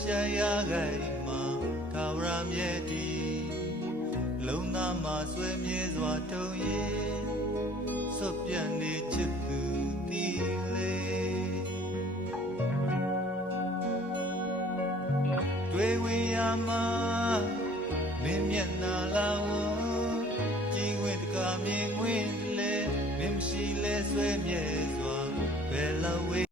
ရှာရခိုင်မှာထာဝရမြဲတည်လုံသားမှာဆွေမြဲစွာတုံရင်ဆွပြတ်နေချစ်သူတီလေတွေ့ဝင်ရမှာမင်းမျက်နှာလာဝကြီးဝင်တကာမြင်ဝင်လေမင်းရှိလဲဆွေမြဲစွာဘယ်လောက်ဝေး